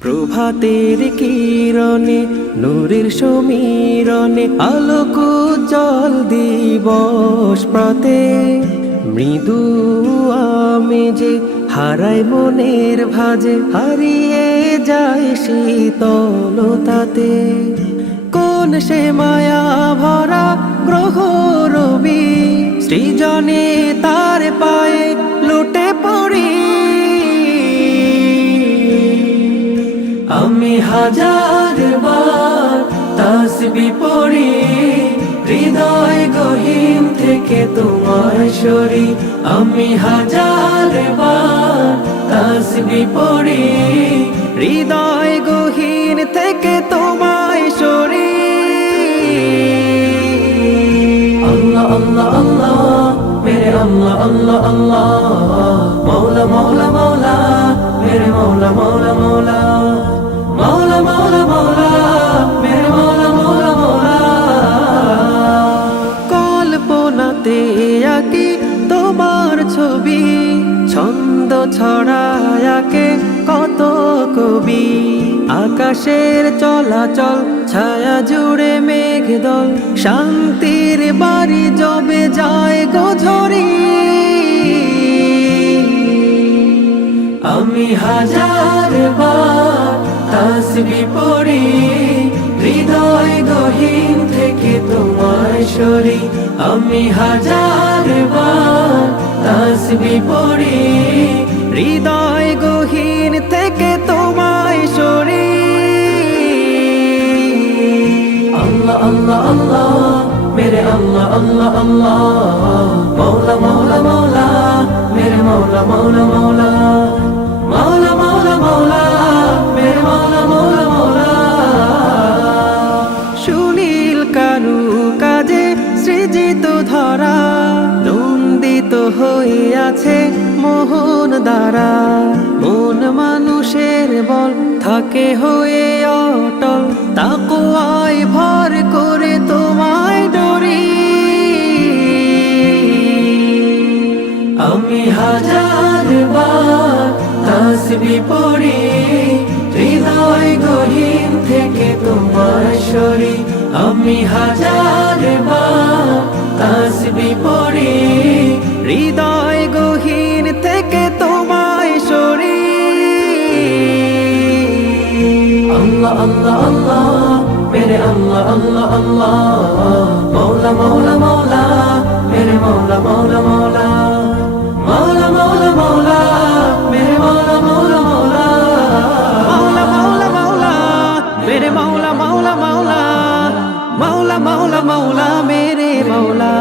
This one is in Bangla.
প্রভাতের কিরণে নূরের সমীরণে আলোক উজ্জ্বল দিবস প্রাতে মৃদু আমেজে হারায় মনের ভাজে হারিয়ে যায় শীতলতাতে কোন সে মায়া ভরা গ্রহ রবি সৃজনে তার পায়ে লুটে পড়ি আমি হাজার বার তাসবিহ পড়ি হৃদয় গহীন থেকে তোমায় সরি আমি হাজার বার তাসবিহ পড়ি হৃদয় গহীন থেকে তোমায় সরি আল্লাহ আল্লাহ আল্লাহ মেরে আল্লাহ আল্লাহ আল্লাহ মৌলা মৌলা মৌলা মেরে মৌলা মৌলা মৌলা মৌলা মৌলা মৌলা মেরে মৌলা মৌলা মৌলা কল্পনাতে আঁকি তোমার ছবি ছন্দ ছড়ায়াকে কত কবি আকাশের চলাচল ছায়া জুড়ে মেঘদল শান্তির বাড়ি জবে যায় গোঝরি আমি হাজার বার তাসবিহ পড়ি হৃদয় গহীন থেকে তোমায় সরি আমি হাজার বার তাসবিহ পড়ি হৃদয় গহীন থেকে তোমায় সরি আল্লাহ আল্লাহ আল্লাহ মেরে আল্লাহ আল্লাহ আল্লাহ মৌলা মৌলা মৌলা মেরে মৌলা মৌলা মৌলা মৌলা মৌলা মৌলা মেরে মৌলা মৌলা মৌলা সুনীল কারু কাজে সৃজিত ধরা নন্দিত হইয়াছে মোহন দ্বারা মন মানুষের বল থাকে হয়ে অটল তাকওয়ায় ভর করে তোমায় ডরি আমি হাজার বার তাসবিহ পড়ি হৃদয় গহীন থেকে তোমায় সরি আমি হাজার বার তাসবিহ পড়ি হৃদয় গহীন থেকে তোমায় সরি আল্লাহ আল্লাহ আল্লাহ মেরে আল্লাহ আল্লাহ আল্লাহ মৌলা মৌলা মৌলা মেরে মৌলা মৌলা মৌলা মৌলা মৌলা মৌলা মেরে মৌলা মৌলা মৌলা মৌলা মৌলা মৌলা মেরে মৌলা মৌলা মৌলা মৌলা মৌলা মৌলা মেরে মৌলা